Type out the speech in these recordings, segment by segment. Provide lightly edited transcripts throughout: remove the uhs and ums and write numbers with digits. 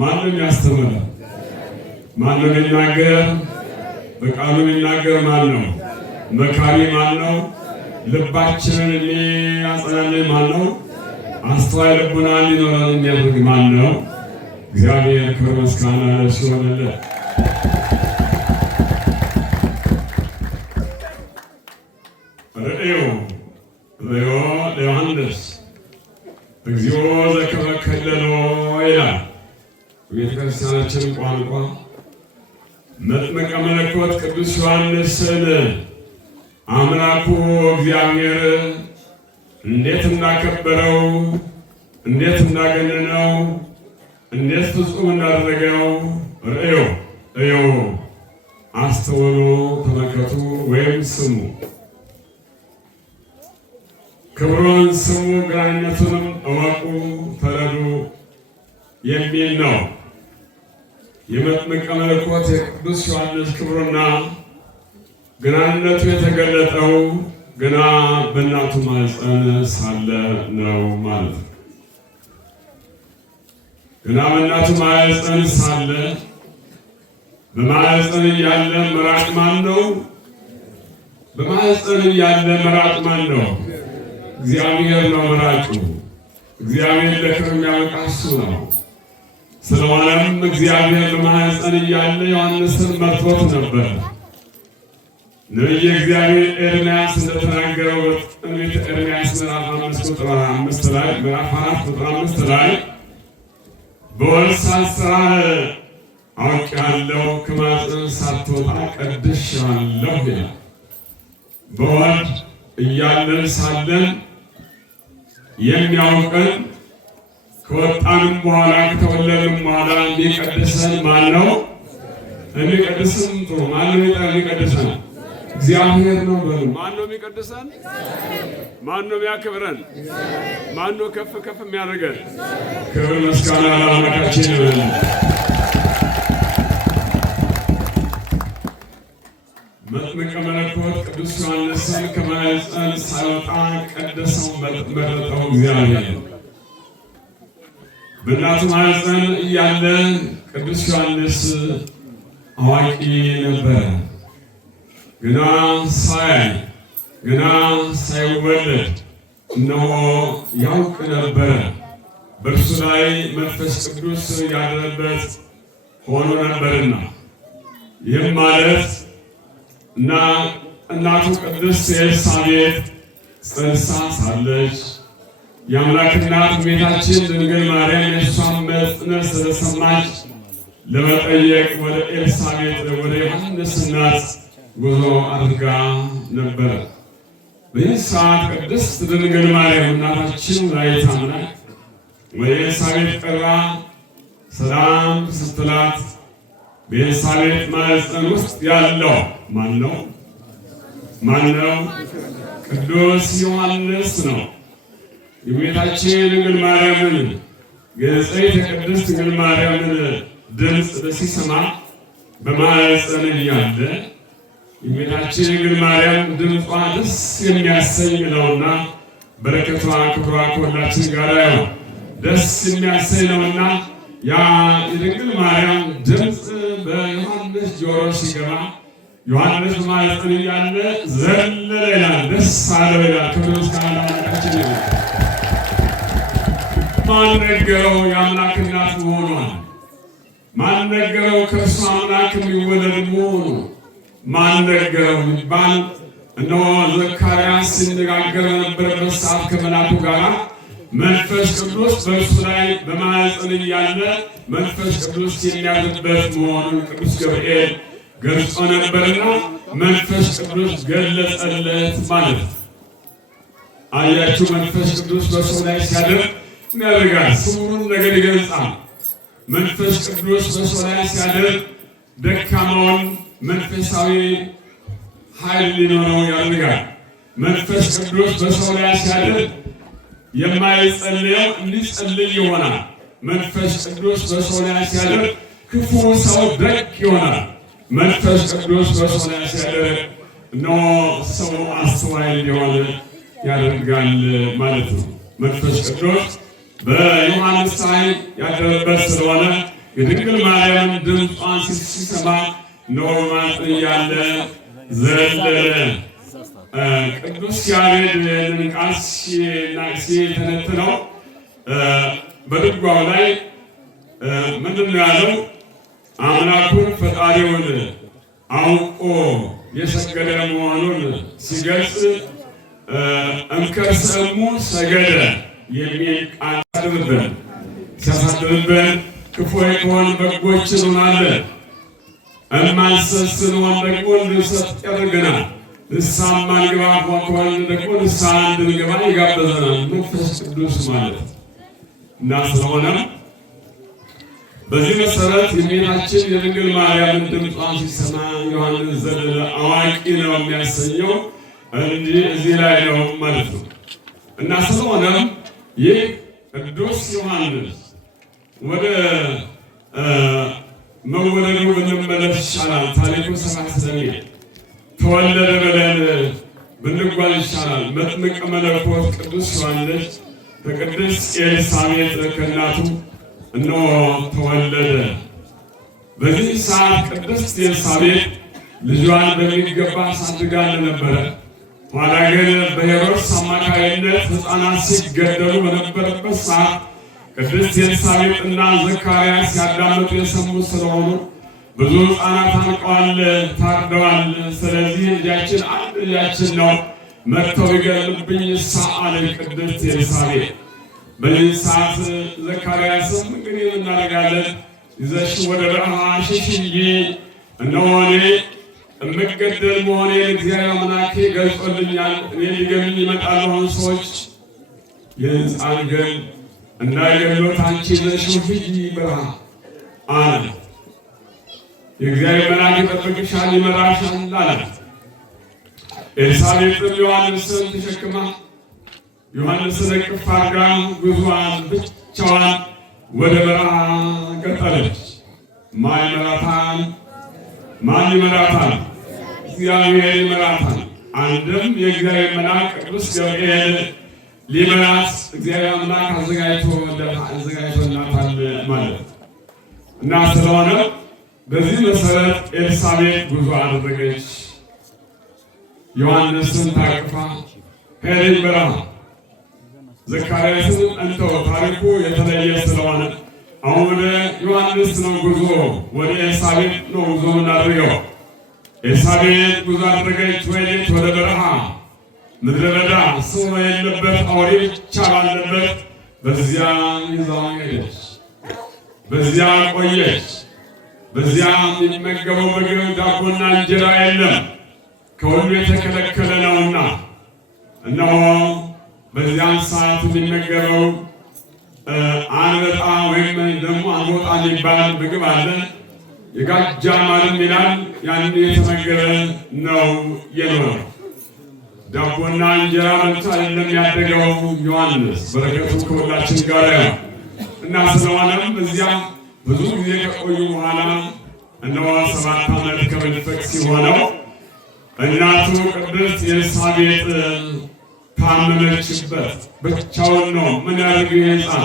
ማንም ያስተምር ማንም ይናገር በቃሉ ይናገር ማን ነው? መካሪ ማን ነው? ልባችንን የሚያጸናልን ማን ነው? አስተዋይ ልቡና እንዲኖረን የሚያደርግ ማን ነው? እግዚአብሔር ክብር ምስጋና ለእርሱ ይሁንለት። ርእዮ ለዮሐንስ እግዚኦ ዘከመ ከለሎ ይላል ቤተ ክርስቲያናችን ቋንቋ። መጥምቀ መለኮት ቅዱስ ዮሐንስን አምላኩ እግዚአብሔር እንዴት እንዳከበረው፣ እንዴት እንዳገነነው፣ እንዴት ፍጹም እንዳደረገው ርእዮ እዮ አስተውሉ፣ ተመልከቱ ወይም ስሙ። ክብሩን ስሙ፣ ገናንነቱንም እወቁ፣ ተረዱ የሚል ነው። የመጥምቀ መለኮት የቅዱስ ዮሐንስ ክብሩና ገናንነቱ የተገለጠው ገና በእናቱ ማኅፀን ሳለ ነው ማለት ነው። ገና በእናቱ ማኅፀን ሳለ በማኅፀን እያለ መራጭ ማን ነው? በማኅፀን እያለ መራጭ ማን ነው? እግዚአብሔር ነው መራጩ። እግዚአብሔር ለክብር የሚያበቃ እሱ ነው። ስለሆነም እግዚአብሔር በማኅፀን እያለ ዮሐንስን መርቶት ነበር። ነቢየ እግዚአብሔር ኤርምያስ እንደተናገረው በትንቢተ ኤርምያስ ምዕራፍ 5 ቁጥር 5 ላይ ምዕራፍ 4 ቁጥር 5 ላይ በወር ሳትሠራ አውቄሃለሁ፣ ከማኅፀን ሳትወጣ ቀድሼሃለሁ ይላል። በወር እያለን ሳለን የሚያውቀን ከወጣንም በኋላ ከተወለድንም በኋላ የሚቀድሰን ማን ነው? የሚቀድሰን ጥሩ ማን ነው? የሚቀድሰን እግዚአብሔር ነው በሉ። ማን ነው የሚቀድሰን? ማን ነው የሚያከብረን? ማን ነው ከፍ ከፍ የሚያደርገን? ክብር ምስጋና ለአምላካችን ይሁን። መጥምቀ መለኮት ቅዱስ ዮሐንስን ከማኅፀን ሳይወጣ ቀደሰው፣ መረጠው እግዚአብሔር። በእናቱ ማኅፀን እያለ ቅዱስ ዮሐንስ አዋቂ ነበረ። ገና ሳያይ ገና ሳይወለድ እነሆ ያውቅ ነበረ። በእርሱ ላይ መንፈስ ቅዱስ ያደረበት ሆኖ ነበርና ይህም ማለት እና እናቱ ቅድስት ኤልሳቤጥ ጸንሳ ሳለች የአምላክ እናት እመቤታችን ድንግል ማርያም የእሷን መጽነስ ስለሰማች ለመጠየቅ ወደ ኤልሳቤጥ ወደ ዮሐንስ እናት ጉዞ አድርጋ ነበረ። በዚህ ሰዓት ቅድስት ድንግል ማርያም እናታችን ወላዲተ አምላክ ወደ ኤልሳቤጥ ቀርባ ሰላም ስትላት በኤልሳቤጥ ማኅፀን ውስጥ ያለው ማን ነው? ማን ነው? ቅዱስ ዮሐንስ ነው። የእመቤታችን ድንግል ማርያምን የንጽሕት ቅድስት ድንግል ማርያምን ድምፅ ሲሰማ በማኅፀን እያለ የእመቤታችን ድንግል ማርያም ድምጿ ደስ የሚያሰኝ ነውና በረከቷ ክብሯ ከሁላችን ጋር ይሁን። ደስ የሚያሰኝ ነውና ያ የድንግል ማርያም ድምፅ በዮሐንስ ጆሮ ሲገባ ዮሐንስ በማኅፀን እያለ ዘለለ ይላል፣ ደስ አለው ይላል። ክብር ምስጋና ለአምላካችን ይሁን። ማን ነገረው የአምላክ እናት መሆኗን? ማን ነገረው ከእርሱ አምላክ የሚወለድ መሆኑ? ማን ነገረው ይባል እነሆ ዘካርያስ ሲነጋገር በነበረበት ሰዓት ከመላኩ ጋር መንፈስ ቅዱስ በእርሱ ላይ በማኅፀን እያለ መንፈስ ቅዱስ የሚያድርበት መሆኑን ቅዱስ ገብርኤል ገልጾ ነበርና መንፈስ ቅዱስ ገለጸለት ማለት ነው። አያችሁ፣ መንፈስ ቅዱስ በሰው ላይ ሲያደርግ ምን ያደርጋል? ስውሩን ነገር ይገልጻል። መንፈስ ቅዱስ በሰው ላይ ሲያደርግ ደካማውን መንፈሳዊ ኃይል ሊኖረው ያደርጋል። መንፈስ ቅዱስ በሰው ላይ ሲያደርግ የማይጸልየው እንዲጸልይ ይሆናል። መንፈስ ቅዱስ በሰው ላይ ሲያደርግ ክፉ ሰው ደግ ይሆናል። መንፈስ ቅዱስ በሰው ላይ ሲያደርግ እነሆ ሰው አስተዋይ እንዲሆን ያደርጋል ማለት ነው። መንፈስ ቅዱስ በዮሐንስ ላይ ያደረበት ስለሆነ የድንግል ማርያም ድምጿን ሲሰማ ነው ማኅፀን እያለ ዘለለ። ቅዱስ ያሬድ ቃል ሲተነትነው በድጓው ላይ ምንድን ነው ያለው? አምላኩን ፈጣሪውን አውቆ የሰገደ መሆኑን ሲገልጽ እንከርሰ እሙ ሰገደ የሚል ቃል ሲያሳድርብን ክፉ ከሆን በጎች እንሆናለን፣ እማንሰስ ስንሆን ደግሞ እንድንሰጥ ያደርገናል። ንስሐ ማንገባ ከሆን ደግሞ ንስሐ እንድንገባ ይጋበዘናል መንፈስ ቅዱስ ማለት እና ስለሆነም በዚህ መሰረት የእመቤታችን የድንግል ማርያምን ድምጿን ሲሰማ ዮሐንስ ዘለለ አዋቂ ነው የሚያሰኘው እንጂ እዚህ ላይ ነው ማለት ነው። እና ስለሆነም ይህ ቅዱስ ዮሐንስ ወደ መወለዱ ብንመለስ ይሻላል። ታሪኩ ሰፋ ስለሚል ተወለደ ብለን ብንጓዝ ይሻላል። መጥምቀ መለኮት ቅዱስ ዮሐንስ ከቅድስት ኤልሳቤጥ ከእናቱ እነሆ ተወለደ። በዚህ ሰዓት ቅድስት ኤልሳቤጥ ልጇን በሚገባ አሳድጋ እንደነበረ፣ ኋላ ግን በሄሮድስ አማካይነት ሕፃናት ሲገደሉ በነበረበት ሰዓት ቅድስት ኤልሳቤጥ እና ዘካርያስ ሲያዳምጡ የሰሙ ስለሆኑ ብዙ ሕፃናት አልቀዋል፣ ታርደዋል። ስለዚህ ልጃችን አንድ ልጃችን ነው፣ መጥተው ይገድሉብኝ አለች ቅድስት ኤልሳቤጥ። በዚህ ሰዓት ዘካርያስም እንግዲህ እናደርጋለን ይዘሽ ወደ በረሃ ሽሽዬ፣ እነሆ እኔ እምገደል መሆኔን እግዚአብሔር አምላኬ ገልጾልኛል። እኔ ሊገድሉኝ ይመጣሉ ሰዎች፣ ይህን ሕፃን ግን እንዳይገድሉት አንቺ ይዘሽው ሂጂ በረሃ አለ። የእግዚአብሔር መልአክ ይጠብቅሻል፣ ይመራሻል አላት። ኤልሳቤጥም ዮሐንስን ተሸክማ ዮሐንስን እቅፍ አድርጋ ጉዟን ብቻዋን ወደ በረሃ ቀጠለች። ማን ይመራታል? ማን ይመራታል? እግዚአብሔር ይመራታል። አንድም የእግዚአብሔር መልአክ ቅዱስ ገብርኤል ሊመራት እግዚአብሔር አምላክ አዘጋጅቶላታል ማለት እና ስለሆነ በዚህ መሰረት ኤልሳቤጥ ጉዞ አደረገች። ዮሐንስን ታቅፋ ሄደች በረሃ። ዘካርያስን እንተው፣ ታሪኩ የተለየ ስለሆነ አሁን ወደ ዮሐንስ ነው ጉዞ፣ ወደ ኤልሳቤጥ ነው ጉዞ እናድርገው። ኤልሳቤጥ ጉዞ አደረገች ወዴት? ወደ በረሃ ምድረ በዳ፣ ሰው የሌለበት አውሬ ብቻ ባለበት በዚያ ይዛው ሄደች። በዚያ ቆየች። በዚያ የሚመገበው ምግብ ዳቦና እንጀራ የለም፣ ከሁሉ የተከለከለ ነውና። እነሆ በዚያን ሰዓት የሚመገበው አንበጣ ወይም ደግሞ አንበጣ የሚባል ምግብ አለ። የጋጃ ማርም ይላል። ያን የተመገበ ነው የኖረው። ዳቦና እንጀራ በልቶ አይደለም ያደገው ዮሐንስ። በረከቱ ከሁላችን ጋር ነው እና ስለሆነም እዚያ ብዙ ጊዜ ከቆዩ በኋላ እነሆ 7 ዓመት ከመንፈቅ ሲሆነው እናቱ ቅድስት ኤልሳቤጥ ታመመችበት። ብቻውን ነው። ምን ያደርግ ሕፃን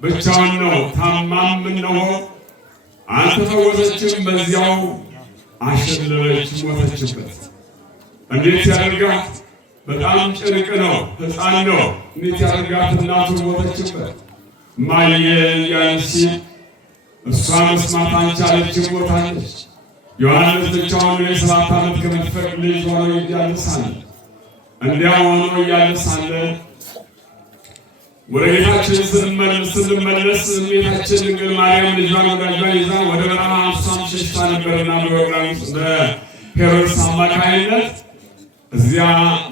ብቻውን ነው። ታማም እነሆ አልተፈወሰችም። በዚያው አሸለበች፣ ሞተችበት። እንዴት ያደርጋት? በጣም ጭንቅ ነው። ሕፃን ነው። እንዴት ያደርጋት? እናቱ ሞተችበት። ማየ ያንሲ እሷ መስማት አልቻለችም፣ ሞታለች። ዮሐንስ ብቻውን 7 ዓመት ከመንፈቅ ልጅ ሆኖ እያለ ሳለ እንዲያ ሆኖ እያለ ሳለ ወደ ጌታችን ስንመለስ እመቤታችን ድንግል ማርያም ልጇን ወዳጇን ይዛ ወደ በረሃ እሷም ሸሽታ ነበርና በሄሮድስ አማካይነት እዚያ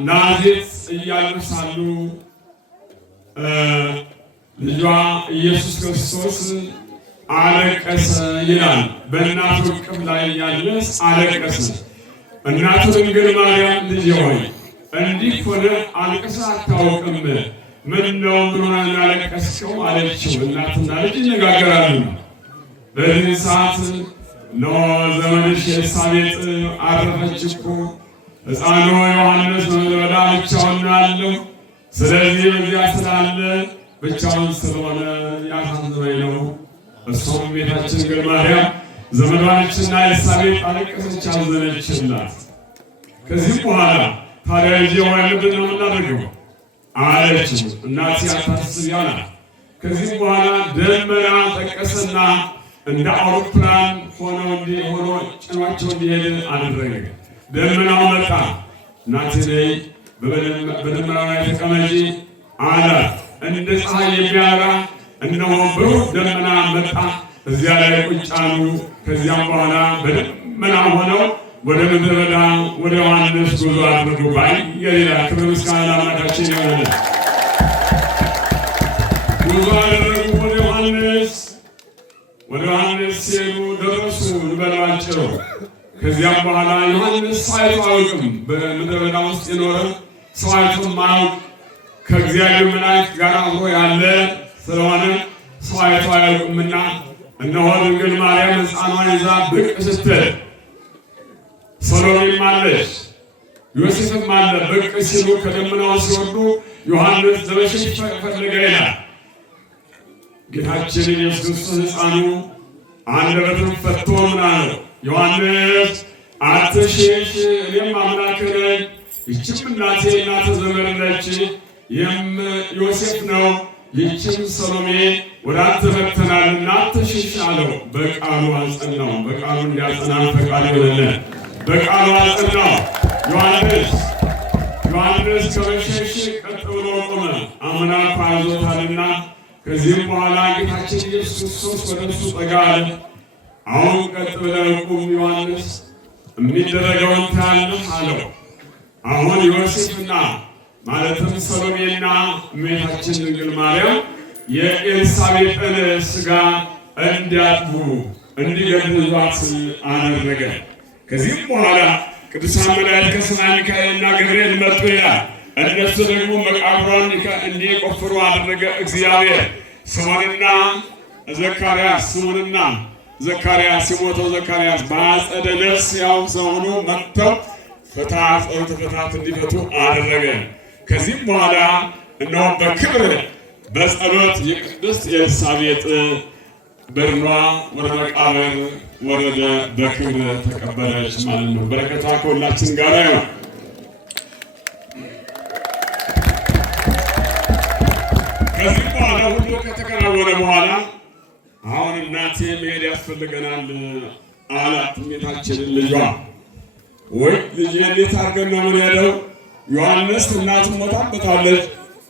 ናዝሬት እያሉ ሳሉ ልጇ ኢየሱስ ክርስቶስ አለቀሰ ይላል። በእናቱ እቅፍ ላይ ያለስ አለቀሰ። እናቱ ድንግል ማርያም ልጅ ሆይ እንዲህ ሆነ አልቅሳ አታውቅም፣ ምን ነው ምን ሆነ ያለቀስከው አለችው። እናትና ልጅ ይነጋገራሉ። በዚህ ሰዓት ነው ዘመንሽ ኤልሳቤጥ አረፈች እኮ፣ ሕፃኑ ዮሐንስ በምድረ በዳ ብቻውን ያለው። ስለዚህ በዚያ ስላለ ብቻውን ስለሆነ ያሳዝነኝ ነው እርሷም እመቤታችን ድንግል ማርያም ዘመዷንና ኤልሳቤጥ አለቀሰች፣ አዘነችላት። ከዚህ በኋላ ታዲያ ልጄ ሆይ ምንድን ነው የምናደርገው አለችው። እናቴ አታስቢ አላት። ከዚህ በኋላ ደመና ጠቀሰና እንደ አውሮፕላን ሆኖ ጭኗቸው እንዲሄድ አደረገ። ደመናው መጣ። እናቴ ነይ በደመናው ላይ ተቀመጪ አላት። እንደ ፀሐይ የሚያበራ እነሆ ብሩህ ደመና መጣ። እዚያ ላይ ቁጭ አሉ። ከዚያም በኋላ በደመና ሆነው ወደ ምድረ በዳ ወደ ዮሐንስ ጉዞ አድርጉ። የሌላ ክብር ምስጋና ለአምላካችን ይሁን። ጉዞ አደረጉ ወደ ዮሐንስ ሲሄዱ ደረሱ እንበላቸው። ከዚያም በኋላ ዮሐንስ ሰው አይቶ አያውቅም። በምድረ በዳ ውስጥ የኖረ ሰው አይቶ ማያውቅ ከእግዚአብሔር መላእክት ጋር አብሮ ያለ ስለሆነ ሰው አይቶ አያውቅምና እነሆ ድንግል ማርያም ሕፃኗን ይዛ ብቅ ስትል ሰሎሜም አለች፣ ዮሴፍም አለ። ብቅ ሲሉ ከደመናው ሲወርዱ ዮሐንስ ለመሸሽ ፈለገ ይላል። ጌታችን ኢየሱስ ክርስቶስ ሕፃኑ አንደበቱን ፈቶ ምን አለው? ዮሐንስ አትሽሽ፣ እኔም አምላክ ነኝ። ይህችም እናቴ እናተ ዘመድ ነች፣ ይህም ዮሴፍ ነው። ይህችም ሰሎሜ ወደ አንተ መጥተናልና አትሽሽ አለው። በቃሉ አጸናው። በቃሉ እንዲያጸና ፈቃድ ይሆንልን። በቃሉ አጸናው። ዮሐንስ ከመሸሽ ቀጥ ብሎ ቆመ፣ አምላኩ አዞታልና። ከዚህም በኋላ ጌታችን ኢየሱስ ክርስቶስ ወደ እሱ ጠጋ አለ። አሁን ቀጥ ብለህ ቁም ዮሐንስ፣ የሚደረገውን ታያለህ አለው። አሁን ዮሴፍና ማለትም ሰሎሜና እመቤታችን ድንግል ማርያም የኤልሳቤጥን ሥጋ እንዲያጥቡ እንዲገንዟት አደረገ። ከዚህም በኋላ ቅዱሳን መላእክት ከሰማይ ሚካኤልና ገብርኤል መጡ ይላል። እነሱ ደግሞ መቃብሯን እንዲቆፍሩ አደረገ እግዚአብሔር። ስምዖንና ዘካርያስ የሞተው ዘካርያስ በአጸደ ነፍስ ያው ሰሆኑ መጥተው ጸሎተ ፍትሐት እንዲፈቱ አደረገ። ከዚህም በኋላ እነሆ በክብር በጸሎት የቅድስት ኤልሳቤጥ በድኗ ወደ መቃብር ወረደ፣ በክብር ተቀበለች ማለት ነው። በረከቷ ከሁላችን ጋር ነው። ከዚህ በኋላ ሁሉ ከተከናወነ በኋላ አሁን እናቴ መሄድ ያስፈልገናል አላት እመቤታችንን ልጇ። ወይ ልጄ እንዴት አድርገን ነው የምንሄደው? ዮሐንስ እናቱን ሞታበታለች፣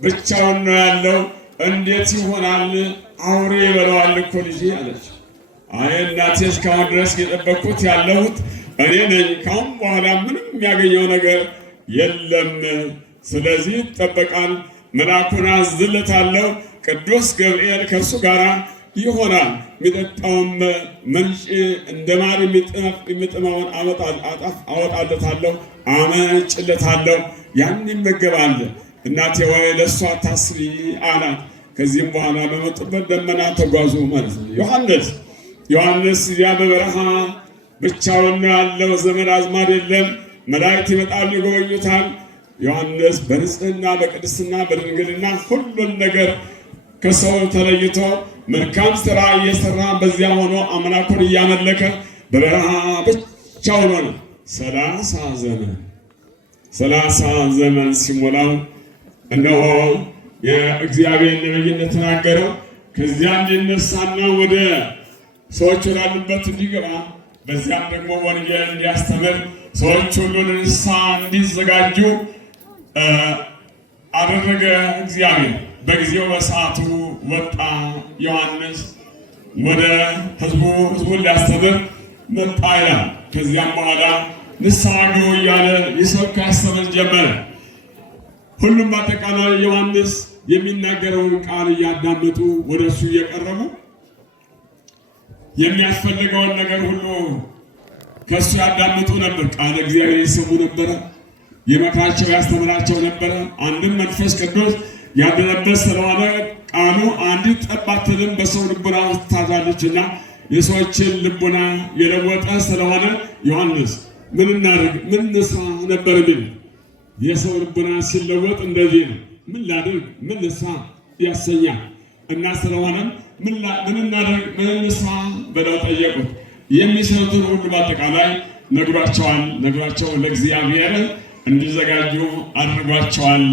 ብቻውን ነው ያለው፣ እንዴት ይሆናል? አውሬ ይበላዋል እኮ ልጄ አለች። አይ እናቴ እስካሁን ድረስ የጠበቅኩት ያለሁት እኔ ነኝ። ካሁን በኋላ ምንም የሚያገኘው ነገር የለም። ስለዚህ ይጠበቃል። መልአኩን አዝለታለሁ፣ ቅዱስ ገብርኤል ከእሱ ጋር ይሆናል። የሚጠጣውን ምንጭ እንደ ማር የሚጥመውን አወጣለታለሁ፣ አመጭለታለሁ፣ ያን ይመገባል። እናቴ ወይ ለእሷ አታስቢ አላት። ከዚህም በኋላ በመጡበት ደመና ተጓዙ ማለት ነው። ዮሐንስ እዚያ በበረሃ ብቻውን ያለው፣ ዘመድ አዝማድ የለም። መላእክት ይመጣሉ፣ ይጎበኙታል። ዮሐንስ በንጽህና በቅድስና በድንግልና ሁሉን ነገር ከሰው ተለይቶ መልካም ስራ እየሰራ በዚያ ሆኖ አምላኩን እያመለከ በበረሃ ብቻውን ሆነ። 30 ዘመን ሲሞላው እነሆ የእግዚአብሔር ነቢይነት ተናገረው። ከዚያ እንዲነሳና ወደ ሰዎች ወዳሉበት እንዲገባ በዚያም ደግሞ ወንጌል እንዲያስተምር ሰዎች ሁሉ ለንስሐ እንዲዘጋጁ አደረገ እግዚአብሔር። በጊዜው በሰዓቱ ወጣ ዮሐንስ ወደ ህዝቡን ሊያስተምር መጣ ይላል። ከዚያም በኋላ ንስሐ ግቡ እያለ ይሰብክ ያስተምር ጀመረ። ሁሉም በአጠቃላይ ዮሐንስ የሚናገረውን ቃል እያዳመጡ ወደ እሱ እየቀረቡ የሚያስፈልገውን ነገር ሁሉ ከእሱ ያዳምጡ ነበር። ቃል እግዚአብሔር ይሰሙ ነበረ፣ ይመክራቸው ያስተምራቸው ነበረ። አንድም መንፈስ ቅዱስ ያደረበት ስለሆነ ቃሉ አንዲት ጠባትንም በሰው ልቡና ውስጥ ታዛለችና የሰዎችን ልቡና የለወጠ ስለሆነ ዮሐንስ ምን እናድርግ ምን እንስራ ነበር የሚል። የሰው ልቡና ሲለወጥ እንደዚህ ነው። ምን ላድርግ ምን ልስራ ያሰኛል። እና ስለሆነም ምን እናደርግ ምን እንስራ ብለው ጠየቁት። የሚሰሩትን ሁሉ በአጠቃላይ ነግሯቸው ለእግዚአብሔር እንዲዘጋጁ አድርጓቸዋል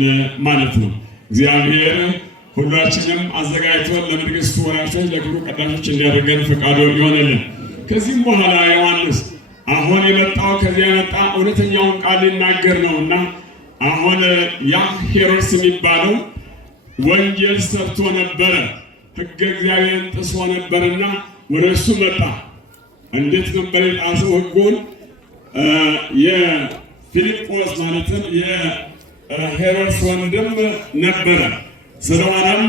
ማለት ነው። እግዚአብሔር ሁላችንም አዘጋጅቶ ለመንግስቱ ወራሾች ለክብሩ ቀዳሾች እንዲያደርገን ፈቃዱ ይሆንልን። ከዚህም በኋላ ዮሐንስ አሁን የመጣው ከዚያ የመጣ እውነተኛውን ቃል ሊናገር ነውና አሁን ያ ሄሮድስ የሚባለው ወንጀል ሰርቶ ነበረ፣ ሕገ እግዚአብሔርን ጥሶ ነበርና ወደ እሱ መጣ። እንዴት ነበር የጣሰው ሕጉን? የፊልጶስ ማለትም የሄሮድስ ወንድም ነበረ። ስለሆነም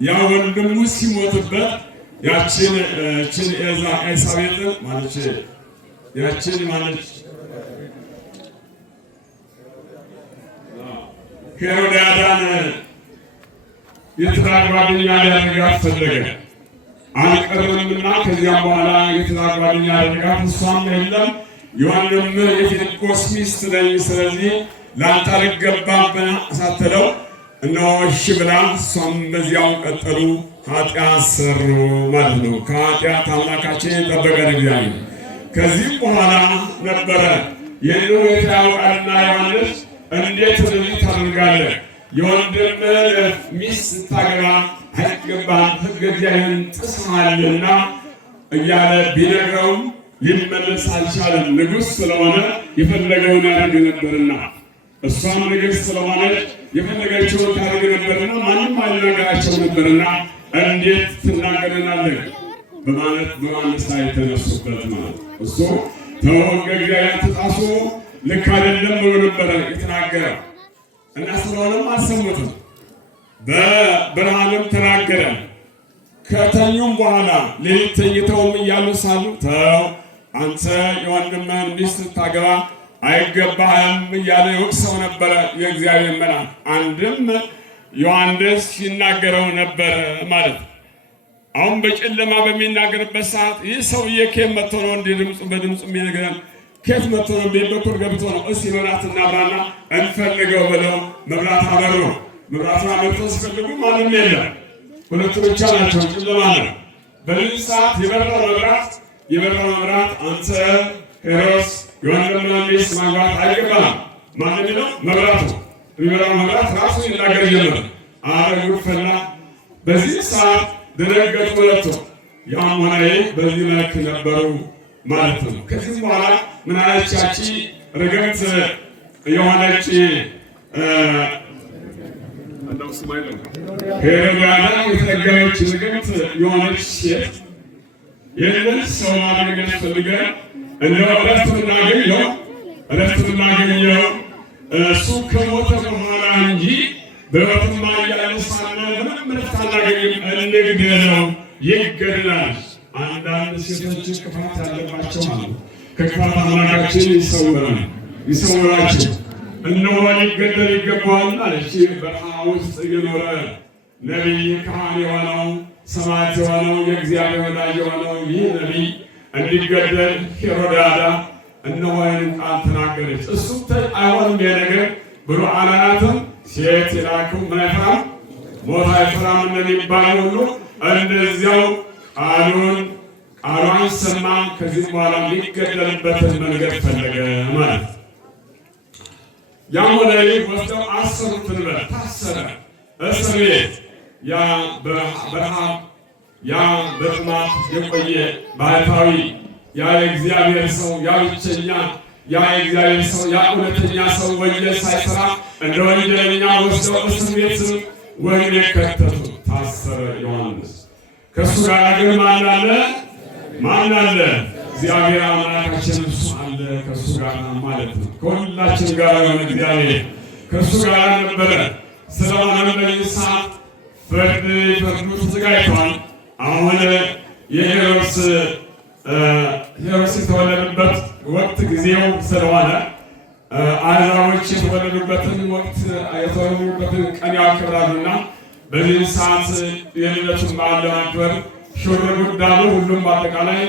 ያ ወንድሙ ሲሞትበት ያችን ኤልሳቤጥን ማለት ያችን ማለት ሄሮድያዳን የትዳር ጓደኛ ሊያደርጋት ፈለገ። አልቀረምና ከዚያም በኋላ የትዳር ጓደኛ ሊያደርጋት እሷም የለም የወንድም የፊልጶስ ሚስት ነኝ፣ ስለዚህ ለአንተ አልገባም ሳትለው እነሆ እሺ ብላ እሷም በዚያው ቀጠሉ፣ ኃጢአት ሰሩ ማለት ነው። ከኃጢአት አምላካችን የጠበቀን እግዚአብሔር። ከዚህም በኋላ ነበረ ይህን ሁኔታ ያውቃልና ዮሐንስ እንዴት እንደዚህ ታደርጋለህ? የወንድምህን ሚስት ስታገባ አይገባም፣ ሕገ እግዚአብሔርን ጥሰሃልና እያለ ቢነግረውም ሊመለስ አልቻለም። ንጉሥ ስለሆነ የፈለገውን ያደርግ ነበርና እሷም ንግሥት ስለሆነች የፈለገችውን ታደርግ ነበርና ማንም አይናገራቸው ነበርና እንዴት ትናገረናለህ በማለት በዮሐንስ ላይ ተነሱበት ማለት እሱ ሕገ እግዚአብሔር ተጣሶ ልክ አይደለም ብሎ ነበረ የተናገረ እና ስለሆነም አልሰሙትም። በብርሃንም ተናገረ። ከተኙም በኋላ ሌሊት ተኝተውም እያሉ ሳሉ ተው አንተ የወንድምህን ሚስት ታገባ አይገባህም እያለ ይወቅሰው ነበረ የእግዚአብሔር መልአክ። አንድም ዮሐንስ ሲናገረው ነበረ ማለት ነው። አሁን በጨለማ በሚናገርበት ሰዓት ይህ ሰውዬ ከየት መጥቶ ነው እንዲህ በድምፁ የሚነግረን? ከየት መጥቶ ነው? ቤት በኩል ገብቶ ነው? እስኪ መብራት እናብራና እንፈልገው ብለው መብራት አበሩ። መብራቱን አበርተው ሲፈልጉ ማንም የለም፣ ሁለቱ ብቻ ናቸው፣ ጨለማ ነው። በዚህ ሰዓት የበራው መብራት አንተ ሄሮድስ የወንድምህን ሚስት ማግባት አይገባም ማንም ነው መብራቱ የሚበራው መብራት ራሱ ይናገር ጀመር። አረጉ ፈላ። በዚህ ሰዓት ደነገጡ ሁለቱ። ያም ሆነ በዚህ መልክ ነበሩ ማለት ነው። ከዚህ በኋላ ምን አለች ያቺ ርግምት የሆነች ሄሮድያዳ የተረገመች ርግምት የሆነች ሴት ይህንን ሰው ማድረግ ያስፈልገን እንደው እረፍት ብናገኘው እሱ ከሞተ በኋላ እንጂ በሕይወትማ እያለ ሳለ ምንም እረፍት አናገኝም። እንግደለው፣ ይገድላል። አንዳንድ ሴቶች ክፋት ያለባቸው አሉ። ከክፋት አምላካችን ይሰውራቸው። እነሆ ሊገደል ይገባዋል አለች። በረሃ ውስጥ የኖረ ነቢይ ካህን የሆነው ሰማዕት የሆነው የእግዚአብሔር ወዳጅ የሆነው ይህ ነቢይ እንዲገደል ሄሮድያዳ እነሆ ይህን ቃል ተናገረች። እሱም አይሆንም የነገር ብሎ አላላትም። ሴት የላከው ምን አይፈራም ሞት አይፈራም እንደሚባል ሁሉ እንደዚያው ቃሏን ሰማ። ከዚህ በኋላ ሊገደልበትን መንገድ ፈለገ ማለት ነው። ያም ሆነ ወስደው አሰሩት። ታሰረ እስር ቤት። ያ በረሃብ ያ በጥማት የቆየ ባህታዊ ያ የእግዚአብሔር ሰው ያ ብቸኛ ያ የእግዚአብሔር ሰው ያ እውነተኛ ሰው ወንጀል ሳይሰራ እንደ ወንጀለኛ ወስደው እስር ቤት ወህኒ ከተቱ። ታሰረ ዮሐንስ። ከእሱ ጋር ግን ማን አለ? እግዚአብሔር አምላካችን እሱ አለ ከእሱ ጋር ማለት ነው። ከሁላችን ጋር የሆነ እግዚአብሔር ከእሱ ጋር ነበረ። ስለሆነም በዚህ ሰዓት ፍርድ ተዘጋጅቷል። አሁን የሄሮድስ የተወለደበት ወቅት ጊዜው ስለሆነ አሕዛቦች የተወለዱበትን ቀን ያከብራሉና በዚህ ሰዓት የልደቱን በዓል ለማክበር ሹር ጉዳሉ ሁሉም በአጠቃላይ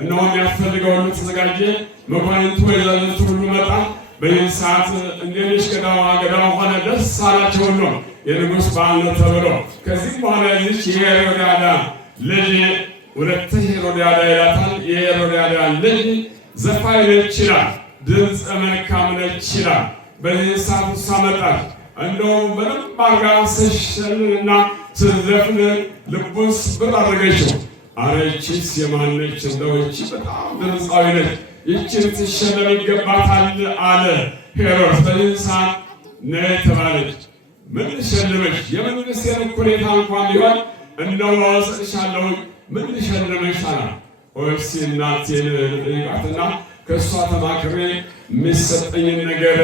እነሆ የሚያስፈልገው ሁሉ ተዘጋጀ። መኳንንቱ የዘዘቱ ሁሉ መጣ። በዚህ ሰዓት እንዴንሽ ገዳው ሆነ ደስ አላቸው ሁሉ የንጉሥ በዓል ነው ተብሎ ከዚህም በኋላ ልጅ የሄሮድያዳ ልጅ ሁለት ሄሮድያዳ ይላታል። የሄሮድያዳ ልጅ ዘፋኝ ነች ይላል። ድምፀ መልካም ነች ይላል። በዚህ ሰዓት እሷ መጣች። እንደውም በደንብ አድርጋ ስትሸልልና ስትዘፍን ልቡን ስብር አደረገችው። ኧረ ይህችስ የማን ነች? እንደው ይህች በጣም ድምፃዊ ነች፣ ይህችን ትሸለም ይገባታል አለ ሄሮድስ። በዚህ ሰዓት ነይ ተባለች። ምን ልሸልምሽ? የመንግሥቴን እኩሌታ እንኳን ቢሆን እነሆ እሰጥሻለሁ። ምን ልሸልምሽ አላት። እስኪ እናቴን ልጠይቃትና ከእሷ ተማክሬ የሚሰጠኝን ነገር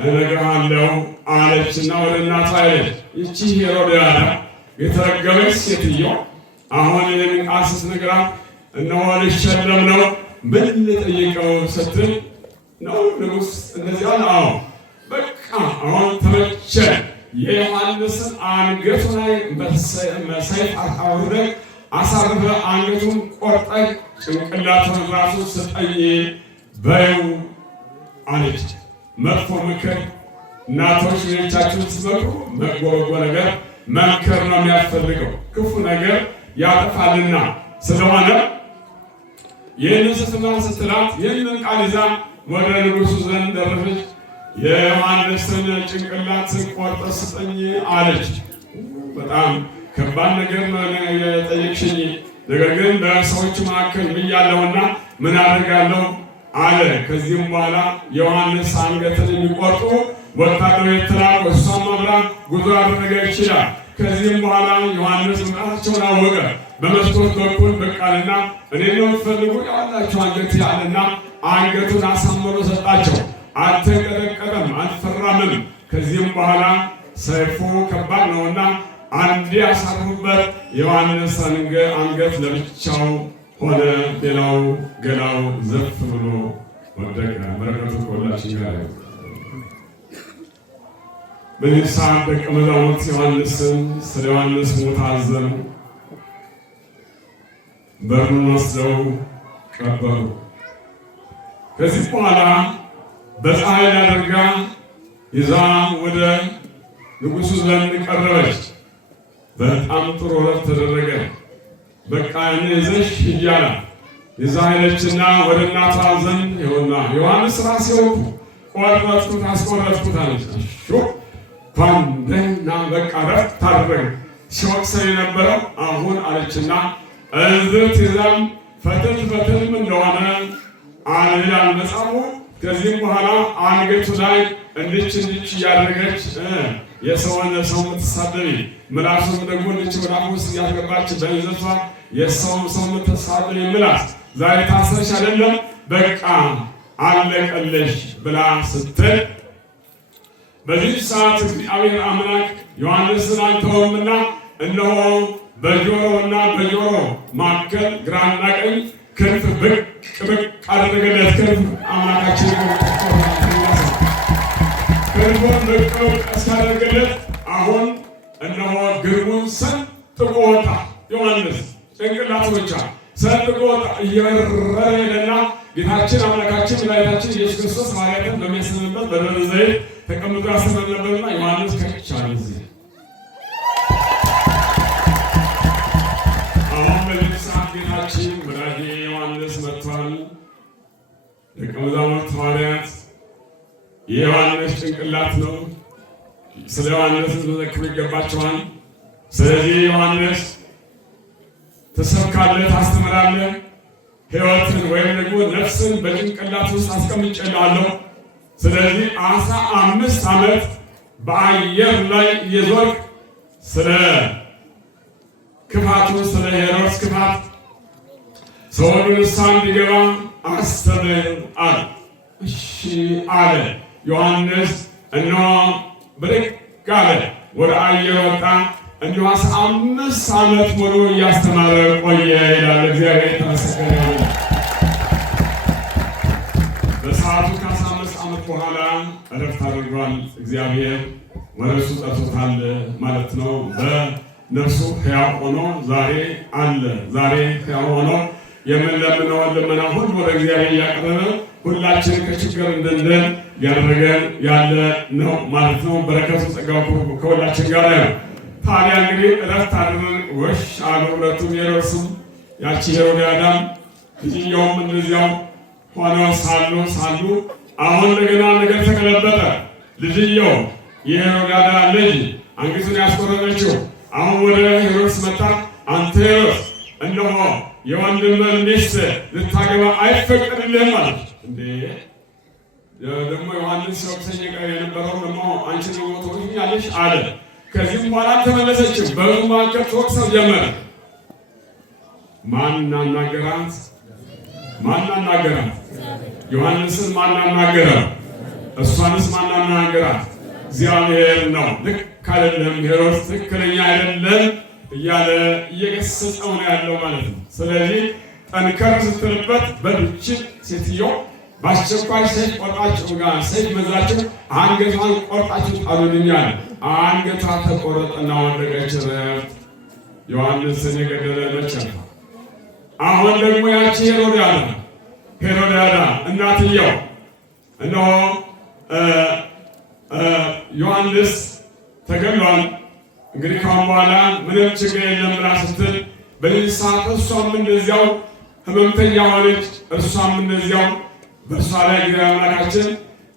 እነግርሃለሁ አለችና ወደ እናቷ ሄደች። ይቺ ሄሮድያዳ የተረገመች ሴትዮ አሁን ይህን ቃል ስትነግራት እነሆ ልሸለም ነው፣ ምን ልጠይቀው ስትል ነው ንጉሥ እንደዚህ አለ። አዎ በቃ አሁን ተመቸ። የዮሐንስን አንገቱ ላይ በሰይፍ አውርደህ አሳርፈህ አንገቱን ቆርጠህ ጭንቅላቱን ራሱ ስጠኝ በይው አለች። መጥፎ ምክር እናቶች ልጆቻችሁን ስትመክሩ መጥፎ ነገር መምከር ነው የሚያስፈልገው፣ ክፉ ነገር ያጠፋልና። ስለሆነ ይህንን ስትላት ይህንን ቃል ይዛ ወደ ንጉሡ ዘንድ ደረሰች። የዮሐንስን ጭንቅላት ቆርጠህ ስጠኝ አለች። በጣም ከባድ ነገር ነው የጠየቅሽኝ፣ ነገር ግን በሰዎች መካከል ብያለሁና ምን አደርጋለሁ አለ። ከዚህም በኋላ ዮሐንስ አንገትን የሚቆርጡ ወታደሮች ተላኩ። እሷም አብራ ጉዞ አደረገ ይችላል። ከዚህም በኋላ ዮሐንስ መምጣታቸውን አወቀ። በመስኮት በኩል ብቅ አለና እኔ ነው የምትፈልጉ? ያላችሁ አንገት ያለና አንገቱን አሳምሮ ሰጣቸው። አልተንቀጠቀጠም፣ አልፈራምም። ከዚህም በኋላ ሰይፉ ከባድ ነውና አንዴ ያሳርፉበት። ዮሐንስ አንገት ለብቻው ሆነ፣ ሌላው ገላው ዘፍ ብሎ ወደቀ። በረከቱ ከሁላችን ጋር ይሁን። በዚህ ሰዓት ደቀ መዛሙርት ዮሐንስን ስለ ዮሐንስ ሞት አዘኑ። በሩን ወስደው ቀበሩ። ከዚህ በኋላ በፀሐይ አድርጋ ይዛ ወደ ንጉሡ ዘንድ ቀረበች። በጣም ጥሩ ረፍት ተደረገ። በቃ እኔ ይዘሽ ሂጂ አላት። ይዛ ሄደችና ወደ እናቷ ዘንድ ይኸውና ዮሐንስ ራሴ ወጉ ቆረጥኩት አስቆረጥኩት አለች። እንኳን ደህና በቃ ረፍት ታደረገ። ሲወቅሰኝ የነበረው አሁን አለችና እንዝርት ይዛም ፈትልም እንደሆነ ይላል መጽሐፉ። ከዚህም በኋላ አንገቱ ላይ እንድች እያደረገች የሰውን ሰው የምትሳደቢ ምላሱም ደግሞ እንድች ወደ አፉ ውስጥ እያስገባች በይዘቷ የሰውን ሰው የምትሳደቢ ምላስ ዛሬ ታስረሽ አይደለም በቃ አለቀለሽ ብላ ስትል በዚህ ሰዓት እግዚአብሔር አምላክ ዮሐንስን አልተወውምና እነሆ በጆሮና በጆሮ መካከል ግራና ቀኝ ክንፍ ብቅ አደረገለት። ክንፍ አምላካችን ክንፉን ብቅ እስካደረገለት አሁን እነሆ ግርሙን ሰንጥቆ ወጣ። ዮሐንስ ጭንቅላቱ ብቻ ሰንጥቆ ወጣ። እየበረረ ሄደና ጌታችን አምላካችን መድኃኒታችን ኢየሱስ ክርስቶስ ሐዋርያትን በሚያስተምርበት በደብረ ዘይት ተቀምጦ ያስተምር ነበርና ዮሐንስ ከቻለ ጊዜ አሁን በዚህ ሰዓት ጌታችን ወዳጄ ዮሐንስ መጥቷል። ደቀ መዛሙርት ሐዋርያት የዮሐንስ ጭንቅላት ነው። ስለ ዮሐንስ መዘክሩ ይገባቸዋል። ስለዚህ ዮሐንስ ትሰብካለህ፣ ታስተምራለህ፣ ሕይወትን ወይም ደግሞ ነፍስን በጭንቅላት ውስጥ አስቀምጬልሃለሁ። ስለዚህ 15 ዓመት በአየር ላይ እየዞርክ ስለ ክፋቱ ስለ ሄሮድስ ክፋት ሰው ንስሐ እንዲገባ አስተምር አለ። እሺ አለ ዮሐንስ። እነሆ ብድግ አለ፣ ወደ አየር ወጣ። እንዲሁ 15 ዓመት ሙሉ እያስተማረ ቆየ ይላል። እግዚአብሔር የተመሰገነ ይሁን። በሰዓቱ ከ15 ዓመት በኋላ እረፍት አድርጓል። እግዚአብሔር ወደ እሱ ጠርቶታል ማለት ነው። በነፍሱ ሕያው ሆኖ ዛሬ አለ። ዛሬ ሕያው ሆኖ የምንለምነውን ልመና ሁሉ ወደ እግዚአብሔር እያቀረበ ሁላችን ከችግር እንድንድን ያደረገን ያለ ነው ማለት ነው። በረከቱ ጸጋው ከሁላችን ጋር ነው። ታዲያ እንግዲህ እረፍት አድርገን ወሽ አሉ ሁለቱም ሄሮድስም ያቺ ሄሮድያዳም ልጅየውም እንደዚያው ሆነው ሳሉ አሁን እንደገና ነገር ተገለበጠ። ልጅየው የሄሮድያዳ ልጅ አንገቱን ያስቆረጠችው አሁን ወደ ሄሮድስ መጣ። አንተ ሄሮድስ እነሆ የወንድምህን ሚስት ልታገባ አይፈቀድልህም አለች። እንዴ ደግሞ ዮሐንስ ሲወቅሰኝ የነበረው ደግሞ አንቺ ደግሞ ትወቅኛለሽ አለ። ከዚህም በኋላ ተመለሰችም። በሕዝቡ መካከል ትወቅሰው ጀመረ። ማን አናገራት? ዮሐንስን ማን አናገረው? እሷንስ ማን አናገራት? እግዚአብሔር ነው። ልክ አይደለም ሄሮድስ ትክክለኛ አይደለም እያለ እየገሰጸው ነው ያለው ማለት ነው። ስለዚህ ጠንከር ስትልበት በልችል ሴትዮ በአስቸኳይ ሰይፍ ቆርጣችሁ ጋር ሰይፍ መዛችሁ አንገቷን ቆርጣችሁ ጣሉልኛል። አንገቷ ተቆረጠና ወደቀች። ረፍት ዮሐንስን የገደለ መቸፋ። አሁን ደግሞ ያቺ ሄሮድያዳ እናትየው እነሆ ዮሐንስ ተገሏል፣ እንግዲህ ካሁን በኋላ ምንም ችግር የለም ብላ ስትል በዚህ ሰዓት እሷም እንደዚያው ህመምተኛ ሆነች። እርሷም እንደዚያው በእርሷ ላይ እግዚአብሔር አምላካችን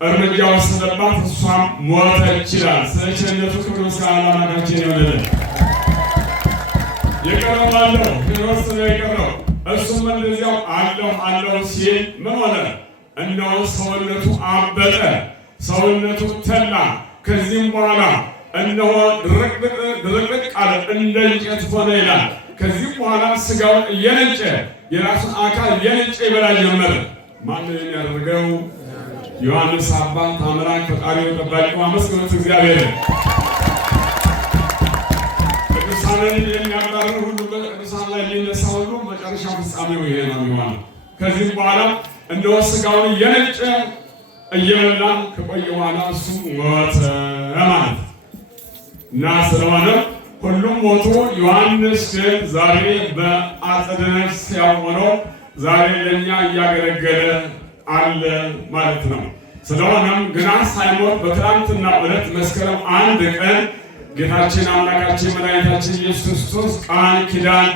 እርምጃ ወሰደባት፣ እሷም ሞተች ይላል። ስለ ቸርነቱ ክብር ምስጋና ለአምላካችን ይሁንልን። የቀረው አለው ሄሮድስ ነው የቀረው። እሱም እንደዚያው አለሁ ሲል ምን ሆነ? እነሆ ሰውነቱ አበጠ፣ ሰውነቱ ተላ። ከዚህም በኋላ እነሆ ድርቅርቅ አለ፣ እንደ እንጨት ሆነ ይላል። ከዚህም በኋላ ስጋውን እየነጨ የራሱን አካል እየነጨ ይበላ ጀመረ። ማንን ያደረገው? ዮሐንስ አባት አምላክ ፈጣሪው ጠባቂው አመስግኑት እግዚአብሔር። ቅዱሳንን የሚያባርር ሁሉ በቅዱሳን ላይ የሚነሳ ሁሉ መጨረሻ ፍጻሜው ይሄ ነው የሚሆነው። ከዚህም በኋላ እንደው ስጋውን እየነጨ እየበላ ከቆየ በኋላ እሱ ሞተ ማለት እና ስለሆነ ሁሉም ሞቱ። ዮሐንስ ግን ዛሬ በአጸደ ነፍስ ሆኖ ዛሬ ለእኛ እያገለገለ አለ ማለት ነው። ስለሆነም ግና ሳይሞት በትናንትና ዕለት መስከረም 1 ቀን ጌታችን አምላካችን መድኃኒታችን ኢየሱስ ክርስቶስ ቃል ኪዳን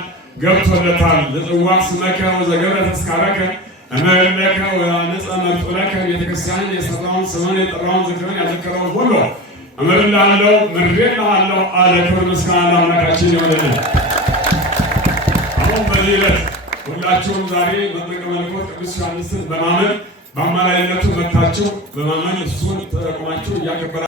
ገብቶለታል። ለጽዋ ስመከ ወዘገብረ ተስካረከ እመለከ ወያነጸ መርጡለከ ቤተክርስቲያን የሰራውን ስምን የጠራውን ዝክርን ያዘከረውን ሁሉ እምርልሃለሁ ምሬልሃለሁ አለ። ክብር ምስጋና ለአምላካችን ይሁንልን። አሁን በዚህ ዕለት ሁላችሁም ዛሬ መጥምቀ መለኮት ቅዱስ ዮሐንስን በማመን በአማላጅነቱ መጥታችሁ በማመን እሱን ተጠቅማችሁ እያከበራችሁ